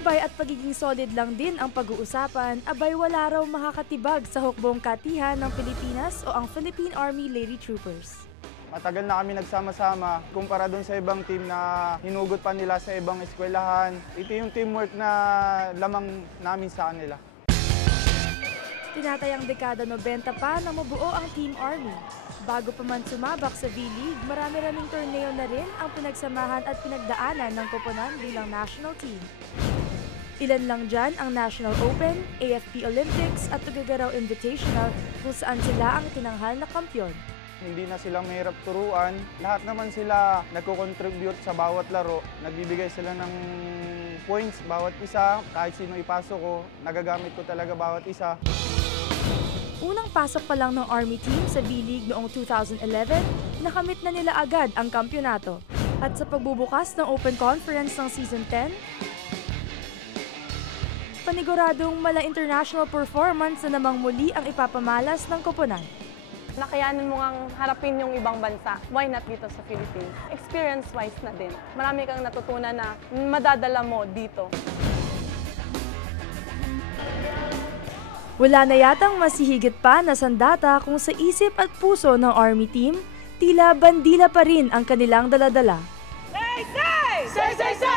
Tibay at pagiging solid lang din ang pag-uusapan, abay wala raw makakatibag sa hukbong katihan ng Pilipinas o ang Philippine Army Lady Troopers. Matagal na kami nagsama-sama kumpara dun sa ibang team na hinugot pa nila sa ibang eskwelahan. Ito yung teamwork na lamang namin sa kanila. Tinatayang dekada 90 pa na mabuo ang Team Army. Bago pa man sumabak sa V-League, marami-raming torneo na rin ang pinagsamahan at pinagdaanan ng koponan bilang national team. Ilan lang dyan ang National Open, AFP Olympics at Tuguegarao Invitational kung saan sila ang tinanghal na kampyon. Hindi na sila mahirap turuan. Lahat naman sila nagko-contribute sa bawat laro. Nagbibigay sila ng points bawat isa. Kahit sino ipasok ko, nagagamit ko talaga bawat isa. Unang pasok pa lang ng Army team sa V-League noong 2011, nakamit na nila agad ang kampyonato. At sa pagbubukas ng Open Conference ng Season 10, paniguradong mala international performance na namang muli ang ipapamalas ng koponan. Nakayanan mo ngang harapin yung ibang bansa. Why not dito sa Philippines? Experience-wise na din. Marami kang natutunan na madadala mo dito. Wala na yatang masihigit pa na sandata kung sa isip at puso ng Army team, tila bandila pa rin ang kanilang daladala. Say, say! Say, say, say!